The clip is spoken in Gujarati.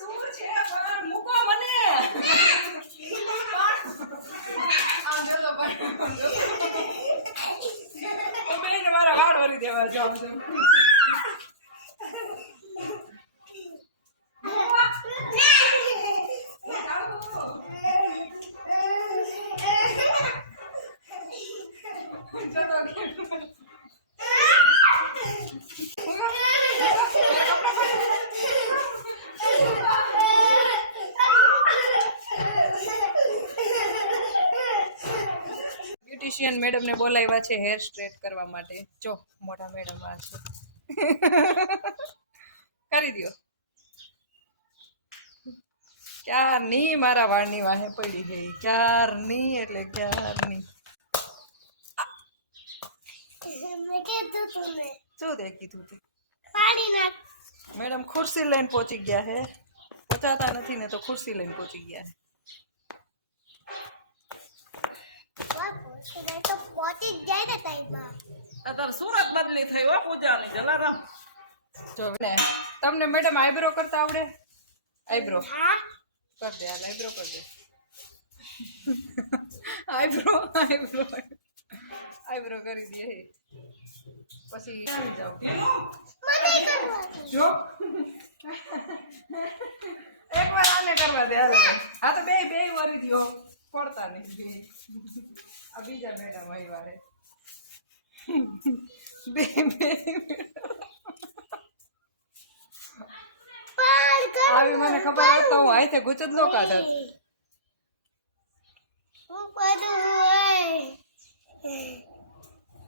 શું છે પણ મૂકો મને આ જો તો બેન મારા વાળ વળી દેવા જાવ છો બ્યુટિશિયન મેડમ ને બોલાવ્યા છે હેર સ્ટ્રેટ કરવા માટે જો મોટા મેડમ આ છે કરી દો ક્યારની મારા વાળની વાહે પડી છે ક્યારની એટલે ક્યારની શું તે કીધું તે મેડમ ખુરશી લઈને પહોંચી ગયા હે પહોંચાતા નથી ને તો ખુરશી લઈને પહોંચી ગયા હે તો પહોંચી જાય ને ટાઈમમાં તાર સુરત બદલી થઈ હો પૂજાની જલારામ જો ને તમને મેડમ આઈબ્રો કરતા આવડે આઈબ્રો હા કર દે હાલ આઈબ્રો કર દે આઈબ્રો આઈબ્રો આઈબ્રો કરી દે પછી આવી જાવ મને કરવા જો એકવાર આને કરવા દે હાલ આ તો બે વરી દો પડતા નહીં આ બીજા મેડમ અહીં વારે બે આવી મને ખબર હોત તો હું અહીંથી ગુચત નો કાઢત